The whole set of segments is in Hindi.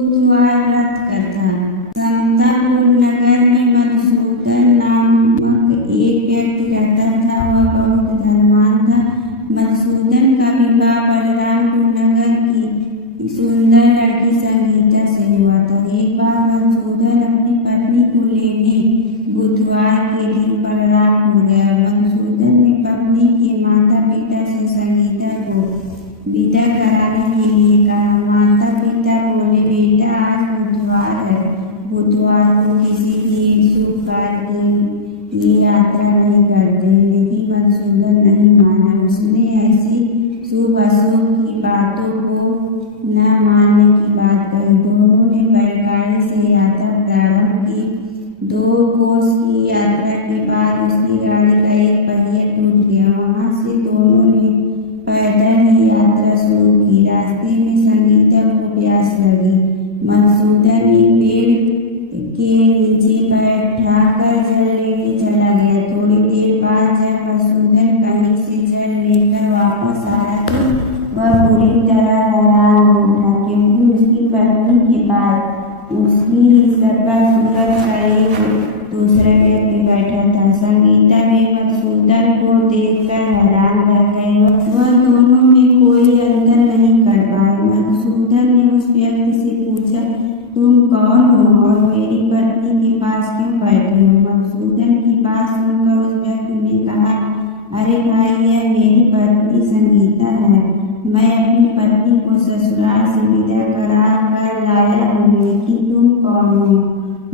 बुधवार व्रत कथा। समतापुर नगर में मधुसूदन नामक एक व्यक्ति रहता था। वह बहुत धनवान था। मधुसूदन का विवाह बलरामपुर नगर की सुंदर लड़की संगीता से हुआ था। एक बार मधुसूदन अपनी पत्नी को लेने बुधवार के दिन बलरामपुर गया। मधुसूदन ने पत्नी के माता पिता से संगीता को विदा कराने के लिए कहा। माता पिता बोले, बेटा आज बुधवार है, बुधवार को किसी भी शुभ कार्य के लिए यात्रा नहीं करते। लेकिन मधुसूदन नहीं माना। उसने ऐसी शुभ अशुभ की बातों को न मानने की बात कही। दोनों ने बैलगाड़ी से यात्रा प्रारंभ की। 2 कोस की यात्रा के बाद उसकी गाड़ी का एक पहिया टूट गया। वहां से दोनों ने पैदल ही यात्रा शुरू की। रास्ते में संगीता को प्यास लगी। मधुसूदन एक पेड़ के नीचे बैठाकर जल लेने चला गया। थोड़ी देर बाद जब मधुसूदन कहीं से जल लेकर वापस आया तो वह पूरी तरह हैरान हो उठा, क्योंकि उसकी पत्नी के पास उसकी ही शक्ल सूरत का एक दूसरा व्यक्ति बैठा था। संगीता भी मधुसूदन को देखकर हैरान रह गई। वह दोनों में कोई अंतर नहीं कर पाई। मधुसूदन ने उस व्यक्ति से पूछा, तुम कौन हो और मेरी पत्नी के पास क्यों बैठे हो? मधुसूदन की बात सुनकर उस व्यक्ति ने कहा, अरे भाई, यह मेरी पत्नी संगीता है। मैं अपनी पत्नी को ससुराल से विदा करा कर लाया हूँ। लेकिन तुम कौन हो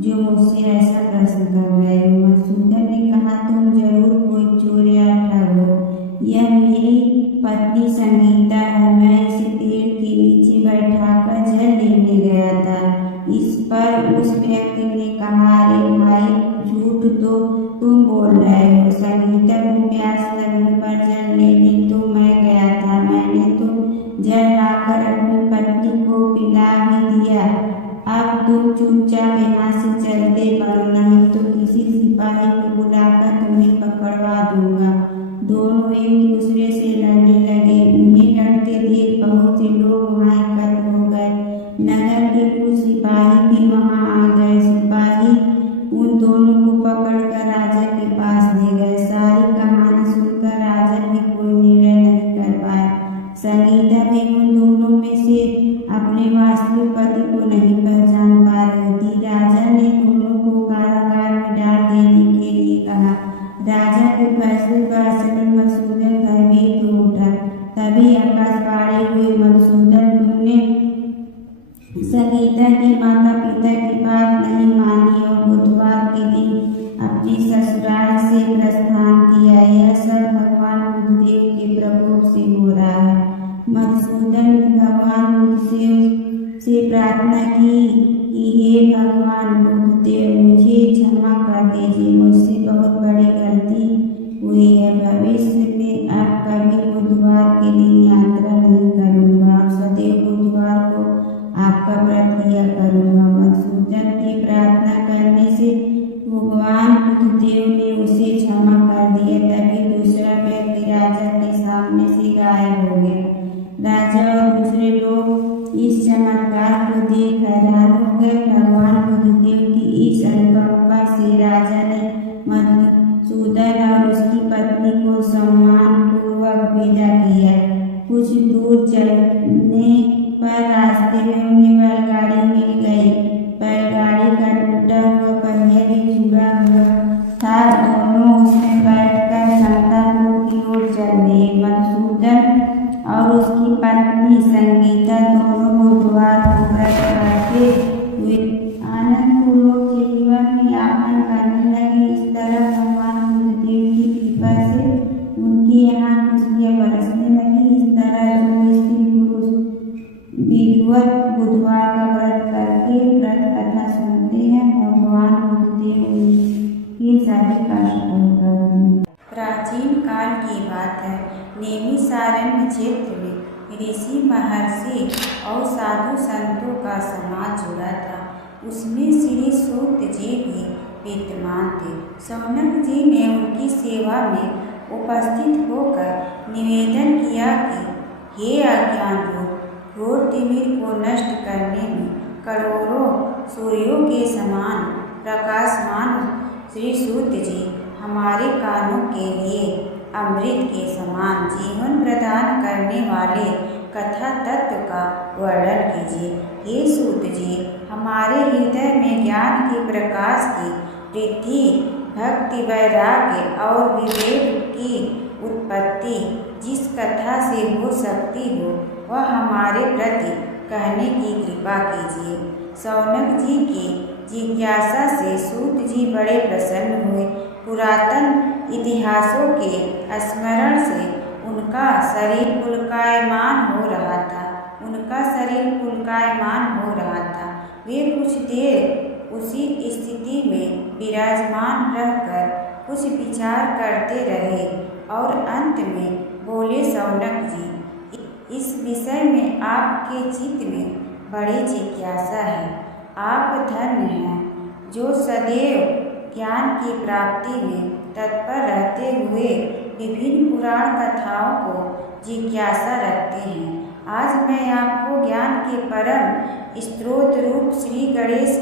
जो मुझसे ऐसा प्रश्न कर रहे हो? मधुसूदन ने कहा, तुम जरूर कोई चोर या ठग हो। यह मेरी पत्नी संगीता है। मैं इसे पेड़ के नीचे बैठाकर जल लेने गया था। इस पर उस व्यक्ति ने कहा, अरे भाई, झूठ तो तुम बोल रहे हो। संगीता को प्यास लगने पर जल लेने तो मैं गया था। मैंने तो जल लाकर अपनी पत्नी को पिला भी दिया। अब तुम चुपचाप यहाँ से चलते बनो, नहीं तो किसी सिपाही को बुलाकर तुम्हें पकड़वा दूंगा। दोनों एक दूसरे से लड़ने लगे। उन्हें लड़ते देख बहुत से लोग वहाँ एकत्र हो गए। नगर के कुछ सिपाही भी वहाँ आ गए। सिपाही उन दोनों को पकड़कर राजा के पास ले गए। सारी कहानी सुनकर राजा भी कोई निर्णय नहीं कर पाया। संगीता भी उन दोनों में से अपने वास्तविक पति को नहीं पहचान पा रही थी। राजा ने दोनों को कारागार में डाल देने के लिए कहा। राजा के फैसले पर असली मधुसूदन भयभीत हो उठा। तभी आकाशवाणी हुई, मधुसूदन, तुमने संगीता के माता पिता की बात नहीं मानी और बुधवार के दिन अपने ससुराल से प्रस्थान किया। यह सब भगवान बुद्धदेव के प्रकोप से हो रहा है। मधुसूदन ने भगवान बुद्धदेव से प्रार्थना की कि हे भगवान बुद्धदेव, मुझे क्षमा कर दीजिए। मुझसे बहुत बड़ी गलती हुई है। भविष्य में अब कभी बुधवार के दिन यात्रा नहीं करूँगा और सदैव बुधवार को आपका व्रत किया करूँगा। मधुसूदन की प्रार्थना करने से भगवान बुद्धदेव ने उसे क्षमा कर दिया। तभी दूसरा व्यक्ति राजा के सामने से गायब हो गया। राजा और दूसरे लोग इस चमत्कार को देख हैरान हो गए। भगवान बुद्धदेव की इस अनुकंपा से राजा ने मधुसूदन और उसकी पत्नी को सम्मान पूर्वक विदा किया। कुछ दूर चलने पर रास्ते में उन्हें बैलगाड़ी मिल गई। बैलगाड़ी का टूटा हुआ पहिया भी जुड़ा हुआ था। दोनों उसमें बैठकर समतापुर की ओर चल दिए। मधुसूदन और उसकी पत्नी संगीता दोनों बुधवार को व्रत करते हुए आनंदपूर्वक जीवन में यापन करने लगे। इस तरह भगवान बुद्धदेव की कृपा से उनके यहाँ खुशियाँ बरसने लगी। इस तरह जो स्त्री पुरुष विधिवत बुधवार का व्रत करके व्रत कथा सुनते हैं, भगवान बुद्धदेव के सभी कष्ट दूर करते हैं। प्राचीन काल की बात है। नैमिषारण्य क्षेत्र में ऋषि महर्षि और साधु संतों का समाज जुड़ा था। उसमें श्री सूत जी भी विद्यमान थे। शौनक जी ने उनकी सेवा में उपस्थित होकर निवेदन किया कि हे अज्ञान लोग, घोर तिमिर को नष्ट करने में सूर्यों के समान प्रकाशमान श्री सूत जी हमारे कानों के लिए अमृत के समान जीवन प्रदान करने वाले कथा तत्व का वर्णन कीजिए। हे सूत जी, हमारे हृदय में ज्ञान के प्रकाश की वृद्धि, भक्ति, वैराग्य और विवेक की उत्पत्ति जिस कथा से हो सकती हो वह हमारे प्रति कहने की कृपा कीजिए। शौनक जी की जिज्ञासा से सूत जी बड़े प्रसन्न हुए। पुरातन इतिहासों के स्मरण से उनका शरीर पुलकायमान हो रहा था। वे कुछ देर उसी स्थिति में विराजमान रहकर कुछ विचार करते रहे और अंत में बोले, शौनक जी, इस विषय में आपके चित्त में बड़ी जिज्ञासा है। आप धन्य हैं जो सदैव ज्ञान की प्राप्ति में तत्पर रहते हुए विभिन्न पुराण कथाओं को जिज्ञासा रखते हैं। आज मैं आपको ज्ञान के परम स्रोत रूप श्री गणेश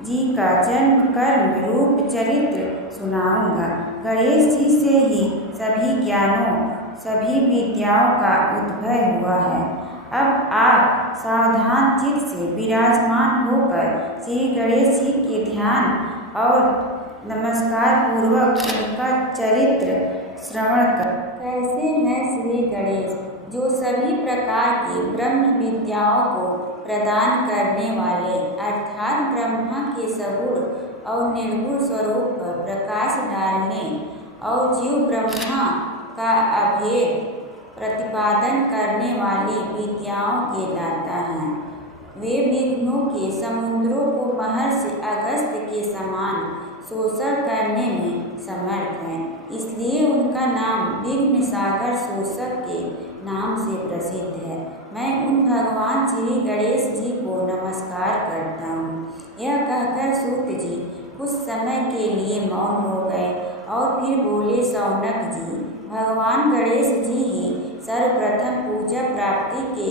जी का जन्म कर्म रूप चरित्र सुनाऊंगा। गणेश जी से ही सभी ज्ञानों, सभी विद्याओं का उद्भव हुआ है। अब आप सावधान चित्त से विराजमान होकर श्री गणेश जी के ध्यान और नमस्कार पूर्वक उनका चरित्र श्रवण कर। कैसे हैं श्री गणेश, जो सभी प्रकार की ब्रह्म विद्याओं को प्रदान करने वाले अर्थात ब्रह्मा के सगुण और निर्गुण स्वरूप पर प्रकाश डालने और जीव ब्रह्मा का अभेद प्रतिपादन करने वाली विद्याओं के दाता हैं। वे विघ्नों के समुद्रों को महर्षि अगस्त्य के समान शोषण करने में समर्थ हैं, इसलिए उनका नाम विघ्न सागर शोषक के नाम से प्रसिद्ध है। मैं उन भगवान श्री गणेश जी को नमस्कार करता हूँ। यह कहकर सूत जी कुछ समय के लिए मौन हो गए और फिर बोले, शौनक जी, भगवान गणेश जी ही सर्वप्रथम पूजा प्राप्ति के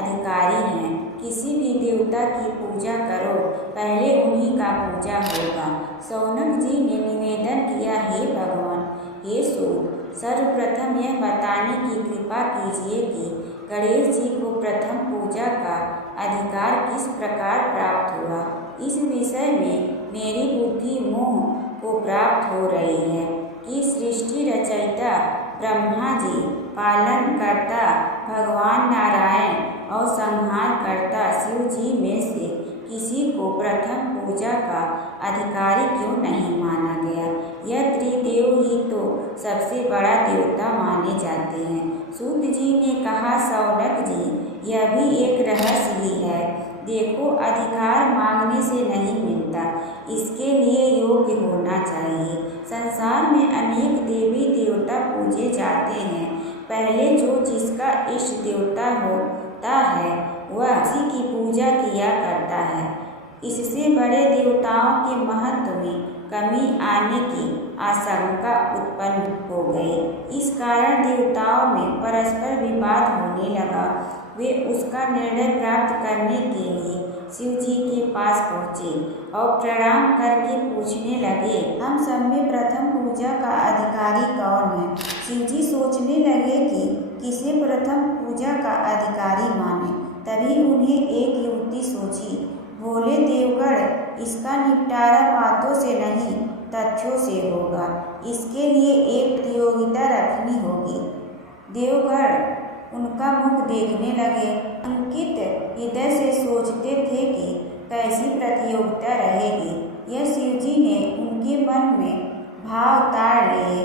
अधिकारी हैं। किसी भी देवता की पूजा करो, पहले उन्हीं का पूजा होगा। शौनक जी ने निवेदन किया, हे भगवान, हे सूत, सर्वप्रथम यह बताने की कृपा कीजिए कि गणेश जी को प्रथम पूजा का अधिकार किस प्रकार प्राप्त हुआ। इस विषय में मेरी बुद्धि मोह को प्राप्त हो रही है कि सृष्टि रचयिता ब्रह्मा जी, पालनकर्ता भगवान नारायण और संहारकर्ता शिव जी में से किसी को प्रथम पूजा का अधिकारी क्यों नहीं माना गया। यह त्रिदेव ही तो सबसे बड़ा देवता माने जाते हैं। सूत जी ने कहा, शौनक जी, यह भी एक रहस्य ही है। देखो, अधिकार मांगने से नहीं मिलता, इसके लिए योग्य होना चाहिए। संसार में अनेक देवी देवता पूजे जाते हैं। पहले जो जिसका इष्ट देवता होता है वह उसी की पूजा किया करता है। इससे बड़े देवताओं के महत्व में कमी आने की आशंका उत्पन्न हो गई। इस कारण देवताओं में परस्पर विवाद होने लगा। वे उसका निर्णय प्राप्त करने के लिए शिव जी के पास पहुँचे और प्रणाम करके पूछने लगे, हम सब में प्रथम पूजा का अधिकारी कौन है। शिव जी सोचने लगे कि किसे प्रथम पूजा का अधिकारी माने। तभी उन्हें एक युक्ति सूझी। बोले, देवगण, इसका निपटारा बातों से नहीं तथ्यों से होगा। इसके लिए एक प्रतियोगिता रखनी होगी। देवगण उनका मुख देखने लगे। अंकित हृदय से सोचते थे कि कैसी प्रतियोगिता रहेगी। यह शिव जी ने उनके मन में भाव ताड़ लिए,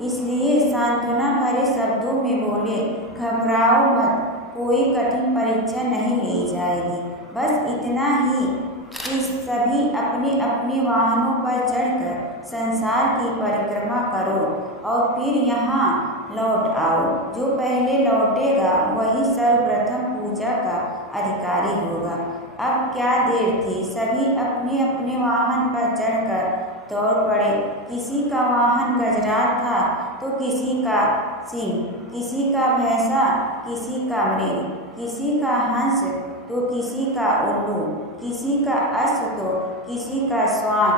इसलिए सांत्वना भरे शब्दों में बोले, घबराओ मत, कोई कठिन परीक्षा नहीं ली जाएगी। बस इतना ही कि सभी अपने अपने वाहनों पर चढ़कर संसार की परिक्रमा करो और फिर यहाँ लौट आओ। जो पहले लौटेगा वही सर्वप्रथम पूजा का अधिकारी होगा। अब क्या देर थी, सभी अपने अपने वाहन पर चढ़कर दौड़ पड़े। किसी का वाहन गजराज था तो किसी का सिंह, किसी का भैंसा, किसी का मृग, किसी का हंस तो किसी का उल्लू, किसी का अश्व तो किसी का श्वान।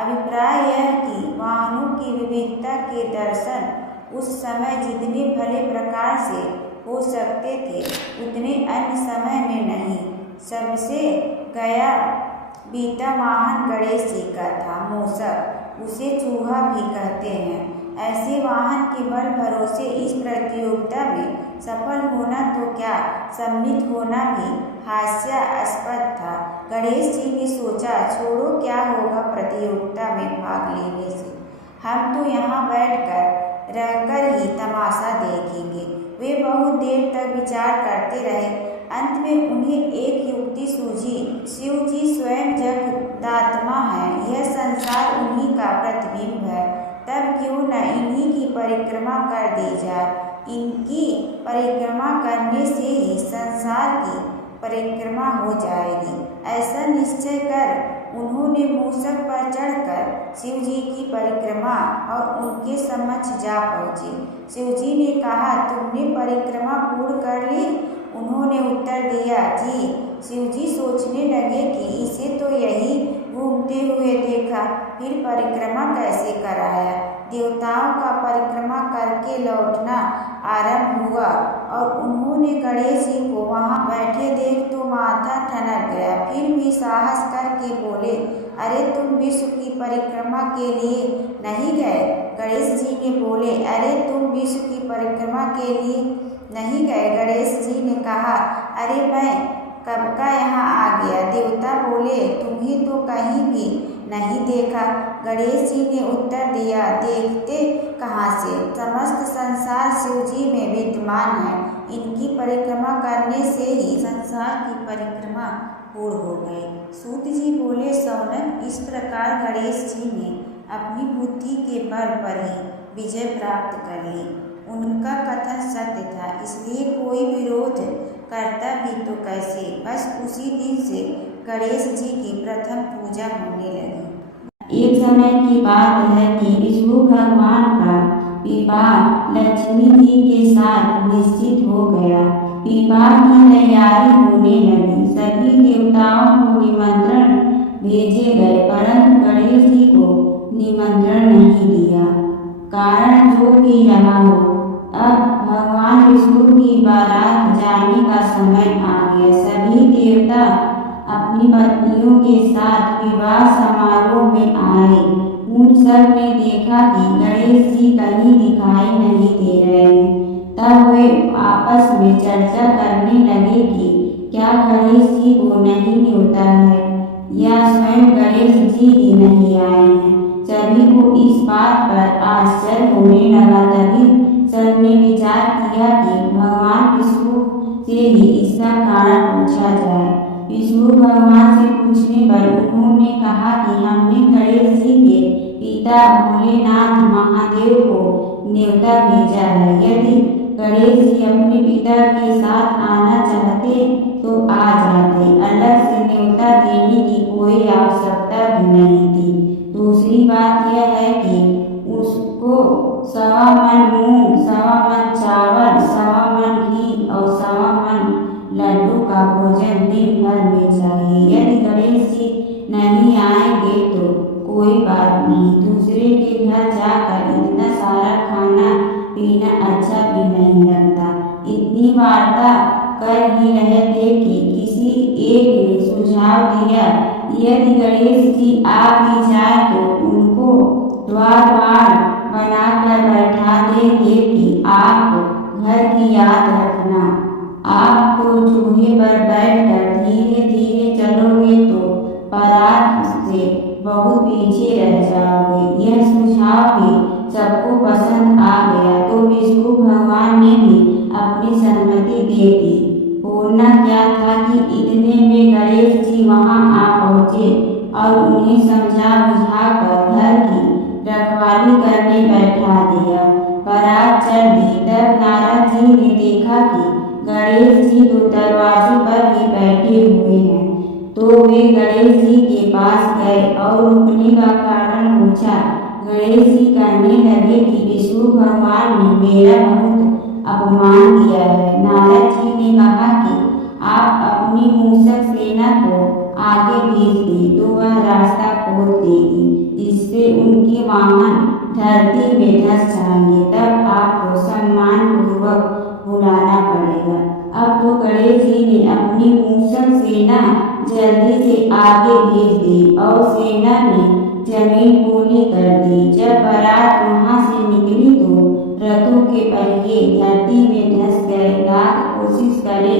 अभिप्राय यह कि वाहनों की विविधता के दर्शन उस समय जितने भले प्रकार से हो सकते थे उतने अन्य समय में नहीं। सबसे गया बीता वाहन गणेश जी का था, मूषक, उसे चूहा भी कहते हैं। ऐसे वाहन के बल भरोसे इस प्रतियोगिता में सफल होना तो क्या, सम्मिलित होना भी हास्यास्पद था। गणेश जी ने सोचा, छोड़ो, क्या होगा प्रतियोगिता में भाग लेने से, हम तो यहाँ बैठकर रहकर ही तमाशा देखेंगे। वे बहुत देर तक विचार करते रहे। अंत में उन्हें एक युक्ति सूझी। शिव जी स्वयं जगदात्मा है, यह संसार उन्हीं का प्रतिबिंब है, तब क्यों न इन्हीं की परिक्रमा कर दी जाए। इनकी परिक्रमा करने से ही संसार की परिक्रमा हो जाएगी। ऐसा निश्चय कर उन्होंने मूषक पर चढ़कर शिव जी की परिक्रमा और उनके समक्ष जा पहुँचे। शिव जी ने कहा, तुमने परिक्रमा पूर्ण कर ली? उन्होंने उत्तर दिया, जी। शिव जी सोचने लगे कि इसे तो यही घूमते हुए देखा, फिर परिक्रमा कैसे कराया। देवताओं का परिक्रमा करके लौटना आरंभ हुआ और उन्होंने गणेश जी को वहाँ बैठे देख तो माथा ठनक गया। फिर भी साहस करके बोले, अरे तुम विश्व की परिक्रमा के लिए नहीं गए? गणेश जी ने बोले, अरे तुम विश्व की परिक्रमा के लिए नहीं गए? गणेश जी ने कहा, अरे मैं कब का यहाँ आ गया। देवता बोले, तुम्हें तो कहीं भी नहीं देखा। गणेश जी ने उत्तर दिया, देखते कहाँ से, समस्त संसार शिव जी में विद्यमान है। इनकी परिक्रमा करने से ही संसार की परिक्रमा पूर्ण हो गई। सूत जी बोले, सौनक, इस प्रकार गणेश जी ने अपनी बुद्धि के बल पर ही विजय प्राप्त कर ली। उनका कथन सत्य था, इसलिए कोई विरोध करता भी तो कैसे। बस उसी दिन से गणेश जी की प्रथम पूजा होने लगी। एक समय की बात है कि विष्णु भगवान का विवाह लक्ष्मी जी के साथ निश्चित हो गया। विवाह की तैयारी होने लगी। सभी देवताओं को निमंत्रण भेजे गए, परंतु गणेश जी को निमंत्रण नहीं दिया। कारण जो भी रहा हो, अब भगवान विष्णु की बारात जाने का समय आ गया। सभी देवता अपनी पत्नियों के साथ विवाह समारोह में आए। उन सब ने देखा कि गणेश जी कहीं दिखाई नहीं दे रहे हैं। तब वे आपस में चर्चा करने लगे कि क्या गणेश जी को नहीं न्योता है या स्वयं गणेश जी ही नहीं आए हैं। सभी को इस बात पर आश्चर्य होने लगा। तभी सबने विचार किया कि भगवान विष्णु से ही इसका कारण पूछा जाए। विष्णु भगवान से पूछने पर उन्होंने कहा कि हमने गणेश जी के पिता भोलेनाथ महादेव को न्योता भेजा है। यदि गणेश जी अपने पिता के साथ आना चाहते तो आ जाते, अलग से न्योता देने की कोई आवश्यकता भी नहीं थी। दूसरी बात यह है कि उसको 1.25 मन मूंग, 1.25 मन चावल, 1.25 मन घी और 1.25 मन लड्डू का भोजन दिन भर में चाहिए। यदि गणेश जी नहीं आएंगे तो कोई बात नहीं, दूसरे के घर जाकर इतना सारा खाना पीना अच्छा भी नहीं लगता। इतनी वार्ता कर ही रहे थे कि किसी एक ने सुझाव दिया, यदि गणेश जी आ भी जाए तो उनको द्वार बनाकर बैठा देंगे कि आप घर की याद रखना। आप तो चूल्हे पर बैठकर धीरे धीरे चलोगे तो बारात से बहुत पीछे रह जाओगे। यह सुझाव भी सबको पसंद आ गया तो विष्णु भगवान ने भी अपनी सहमति दे दी। होना क्या था कि इतने में गणेश जी वहां आ पहुंचे और उन्हें समझा बुझाकर घर की रखवाली करने बैठा दिया। बारात चल दी। तब नारद जी ने देखा कि गणेश जी तो दरवाजे पर ही बैठे हुए हैं, तो वे गणेश जी के पास गए और रुकने का कारण पूछा। गणेश जी कहने लगे कि विष्णु भगवान ने मेरा बहुत अपमान किया है। नारद जी ने कहा कि आप अपनी मूषक सेना को आगे भेज दे तो वह रास्ता खोल देगी। इससे उनके वाहन धरती में धंस जाएंगे। तब आपको सम्मान पूर्वक बुलाना पड़ेगा। अब तो गणेश जी ने अपनी मूषक सेना जल्दी से आगे भेज दी और सेना ने जमीन पूरी कर दी। जब बारात वहां से निकली तो रथों के पहिए धरती में धंस गए। लाख कोशिश करे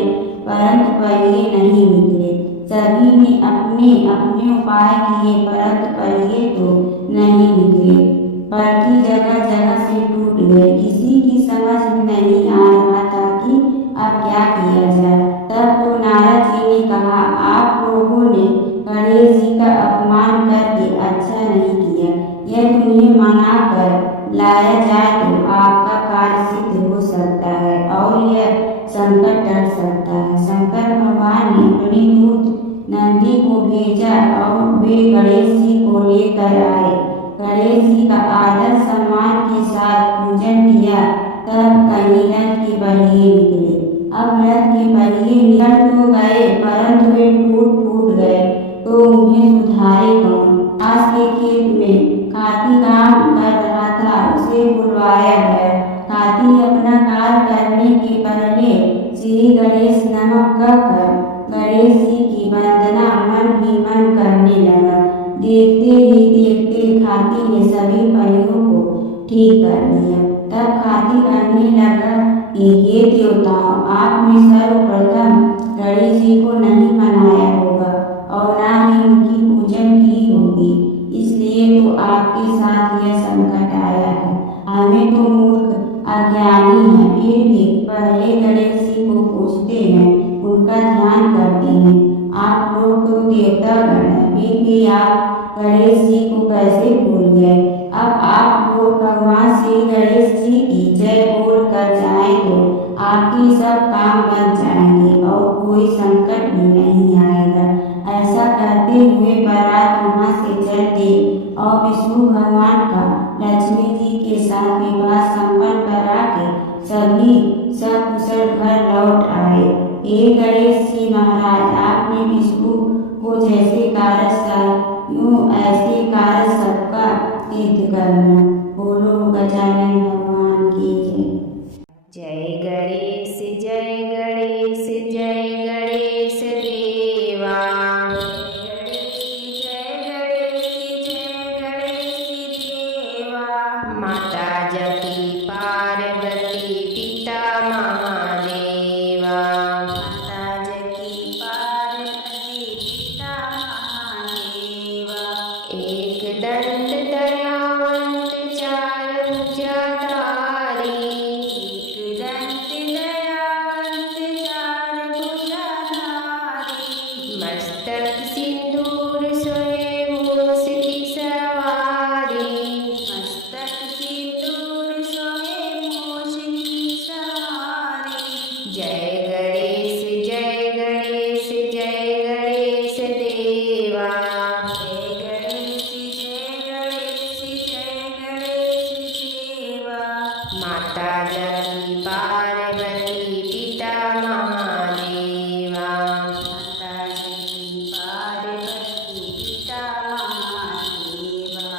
परंतु पहिए नहीं निकले। सभी ने अपने अपने उपाय किए परंतु पहिए तो नहीं निकले, बल्कि जगह जगह से टूट गए। किसी की समझ नहीं आ रहा था कि अब क्या किया जाए। तब तो नारद जी ने कहा, आप लोगों ने गणेश जी का अपमान करके अच्छा नहीं किया। यदि उन्हें मना कर लाया जाए तो आपका कार्य सिद्ध हो सकता है और यह संकट टल सकता है। शंकर भगवान ने अपने दूत नंदी को भेजा और वे गणेश जी को लेकर आए। गणेश जी का आदर सम्मान के साथ पूजन किया। तब कहीं रथ के पहिए निकले। अब रथ के पहिए निकल तो गए परंतु वे टूट गए तो उन्हें सुधारे कौन। पास के खेत में हाथी काम कर रहा था, उसे बुलवाया गया। हाथी अपना कार्य करने के पहले श्री गणेश नमः कहकर गणेश जी की वंदना मन ही मन करने लगा। देखते ही देखते हाथी ने सभी पहियों को ठीक कर दिया। तब हाथी कहने लगा कि ये देवताओं, आपने सर्वप्रथम गणेश जी को नहीं मनाया होगा और ना ही उनकी पूजन की होगी, इसलिए तो आपके साथ यह संकट आया है। हमें तो मूर्ख अज्ञानी है, फिर भी पहले गणेश जी को पूजते हैं, उनका ध्यान करते हैं। आप लोग तो देवता गण हैं, फिर भी आप गणेश जी को कैसे भूल गए। अब आप लोग भगवान श्री गणेश जी की जय बोल कर जाएं तो आपके सब काम बन जाएंगे और कोई संकट भी नहीं आएगा। ऐसा कहते हुए बारात वहां से चल दी और विष्णु भगवान का लक्ष्मी जी के साथ विवाह संपन्न करा के सभी सकुशल घर लौट आए। हे गणेश जी महाराज, आपने विष्णु को जैसे कार्य यूं ऐसे कार्य सबका सिद्ध करना। बोलो गजानन भगवान की जय। जय गणेश जय गणेश जय गणेश देवा। माता जकी पार्वती पिता महादेवा। माता जकी पार्वती पिता महादेवा। एक दंत दयावंत चार भुजाधारी। एक दंत दयावंत चार भुजाधारी। मस्तक सिंदूर सोए मूस की सवारी। मस्तक सिंदूर सोए मूस की सवारी। जय गणेश जय गणेश जय गणेश देवा। जय गणेश जय गणेश जय गणेश देवा। माता जकी पार्वती पिता महादेवा। माता जकी पार्वती पिता महादेवा।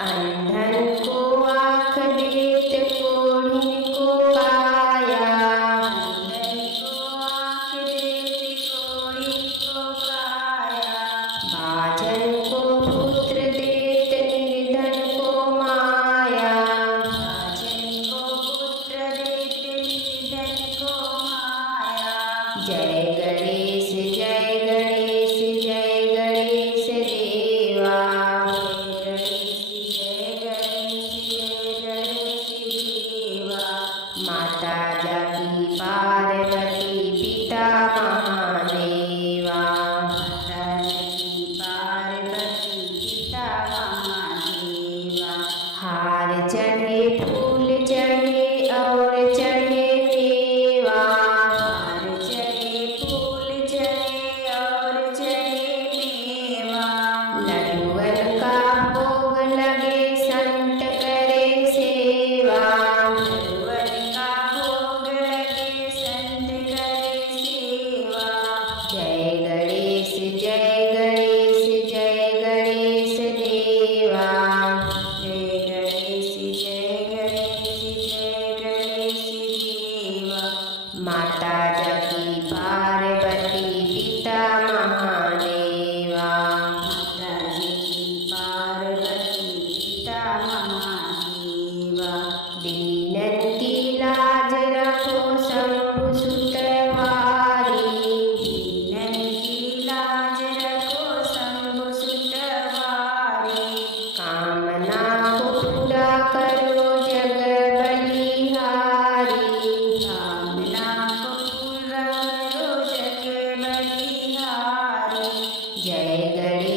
अंधन को आँख देत कोढ़िन को काया। अंधन को आँख देत कोढ़िन को काया। भाजन को पुत्र देत निर्धन को माया। भाजन को पुत्र देत निर्धन को माया। जय गणेश जय गणेश जय गणेश देवा। जय गणेश जय गणेश जय गणेश देवा। माता जकी पार्वती पिता महादेवा। माता जकी पार्वती जय गणेश